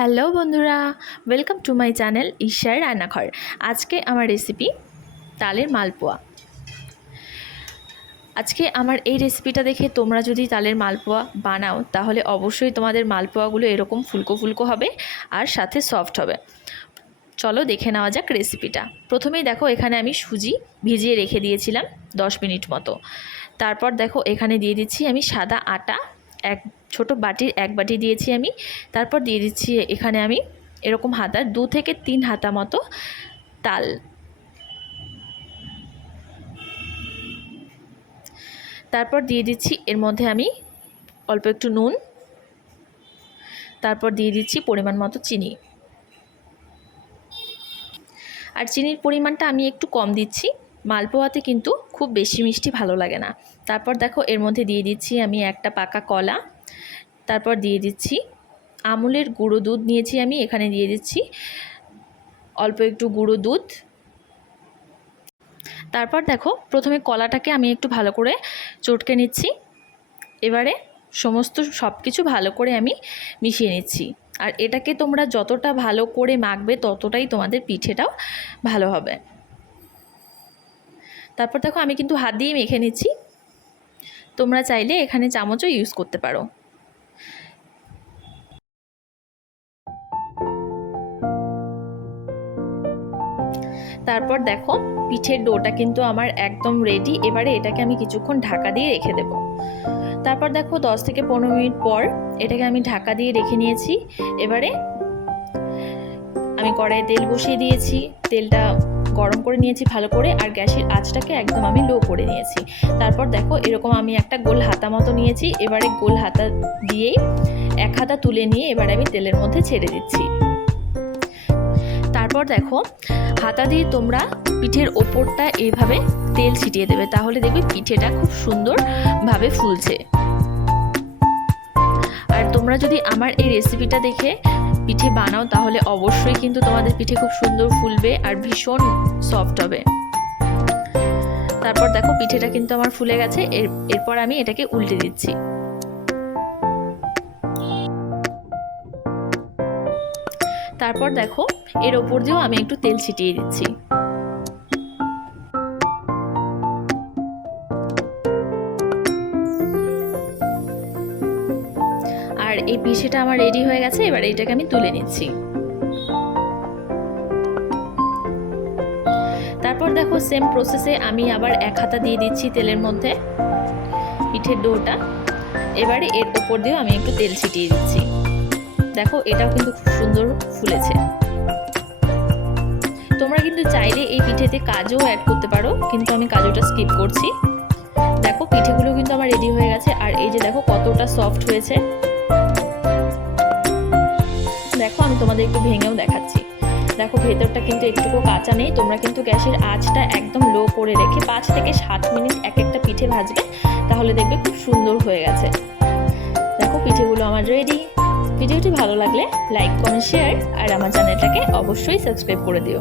Hello বন্ধুরা welcome to my channel ঈশার রান্নাঘর আজকে আমার রেসিপি তালের মালপোয়া। আজকে আমার এই রেসিপিটা দেখে তোমরা যদি তালের মালপোয়া বানাও, তাহলে অবশ্যই তোমাদের মালপোয়াগুলো এরকম ফুলকো ফুলকো হবে আর সাথে সফট হবে। চলো দেখে নেওয়া যাক রেসিপিটা প্রথমেই দেখো, এখানে আমি সুজি ভিজিয়ে রেখে দিয়েছিলাম দশ মিনিট মতো। তারপর দেখো, এখানে দিয়ে দিচ্ছি আমি সাদা আটা, এক ছোট বাটির এক বাটি দিয়েছি আমি। তারপর দিয়ে দিচ্ছি এখানে আমি এরকম হাতার দু থেকে তিন হাতা মতো তাল। তারপর দিয়ে দিচ্ছি এর মধ্যে আমি অল্প একটু নুন। তারপর দিয়ে দিচ্ছি পরিমাণ মতো চিনি। আর চিনির পরিমাণটা আমি একটু কম দিচ্ছি। মালপোয়াতে কিন্তু খুব বেশি মিষ্টি ভালো লাগে না। তারপর দেখো এর মধ্যে দিয়ে দিচ্ছি আমি একটা পাকা কলা। তারপর দিয়ে দিচ্ছি। আমুলের গুঁড়ো দুধ নিয়েছি আমি, এখানে দিয়ে দিচ্ছি। অল্প একটু গুঁড়ো দুধ। তারপর দেখো, প্রথমে কলাটাকে আমি একটু ভালো করে চটকে নিচ্ছি। এবারে সমস্ত সব কিছু ভালো করে আমি মিশিয়ে নিচ্ছি। আর এটাকে তোমরা যতটা ভালো করে মাখবে, ততটাই তোমাদের পিঠেটাও ভালো হবে। তারপর দেখো, আমি কিন্তু হাত দিয়ে মেখে নিচ্ছি। তোমরা চাইলে এখানে চামচও ইউজ করতে পারো। তারপর দেখো, পিঠের ডোটা কিন্তু আমার একদম রেডি এবারে এটাকে আমি কিছুক্ষণ ঢাকা দিয়ে রেখে দেব। তারপর দেখো, দশ থেকে পনেরো মিনিট পর এটাকে আমি ঢাকা দিয়ে রেখে নিয়েছি। এবারে আমি কড়াইয়ে তেল বসিয়ে দিয়েছি, তেলটা গরম করে নিয়েছি ভালো করে, আর গ্যাসের আঁচটাকে একদম আমি লো করে নিয়েছি। তারপর দেখো, এরকম আমি একটা গোল হাতা মতো নিয়েছি, এবারে গোল হাতা দিয়েই এক হাতা তুলে নিয়ে এবারে আমি তেলের মধ্যে ছেড়ে দিচ্ছি। তারপর দেখো, হাতা দিয়ে তোমরা পিঠের ওপরটা এইভাবে তেল ছিটিয়ে দেবে, তাহলে দেখবে পিঠেটা খুব সুন্দরভাবে ফুলছে। আর তোমরা যদি আমার এই রেসিপিটা দেখে পিঠে বানাও, তাহলে অবশ্যই কিন্তু তোমাদের পিঠে খুব সুন্দর ফুলবে আর ভীষণ সফট হবে। তারপর দেখো, পিঠেটা কিন্তু আমার ফুলে গেছে, এর, এরপর আমি এটাকে উল্টে দিচ্ছি। তারপর দেখো, এর ওপর দিয়েও আমি একটু তেল ছিটিয়ে দিচ্ছি। আর এই পিঠেটা আমার রেডি হয়ে গেছে, এবার এটাকে আমি তুলে নিচ্ছি। তারপর দেখো সেম প্রসেসে আমি আবার এক হাতা দিয়ে দিচ্ছি তেলের মধ্যে পিঠের ডোটা। এবারে এর ওপর দিয়েও আমি একটু তেল ছিটিয়ে দিচ্ছি। দেখো, এটাও কিন্তু খুব সুন্দর ফুলেছে। তোমরা কিন্তু চাইলে এই পিঠেতে কাজও অ্যাড করতে পারো, কিন্তু আমি কাজুটা স্কিপ করছি। দেখো, পিঠেগুলো কিন্তু আমার রেডি হয়ে গেছে, আর এই যে দেখো, কতটা সফট হয়েছে। দেখো, আমি তোমাদের একটু ভেঙেও দেখাচ্ছি। দেখো, ভেতরটা কিন্তু একটুকু কাঁচা নেই, তোমরা কিন্তু গ্যাসের আঁচটা একদম লো করে রেখে পাঁচ থেকে সাত মিনিট এক একটা পিঠে ভাজবে, তাহলে দেখবে খুব সুন্দর হয়ে গেছে। দেখো, পিঠেগুলো আমার রেডি ভিডিওটি ভালো লাগলে লাইক কমেন্ট শেয়ার আর আমার চ্যানেলটাকে অবশ্যই সাবস্ক্রাইব করে দিও।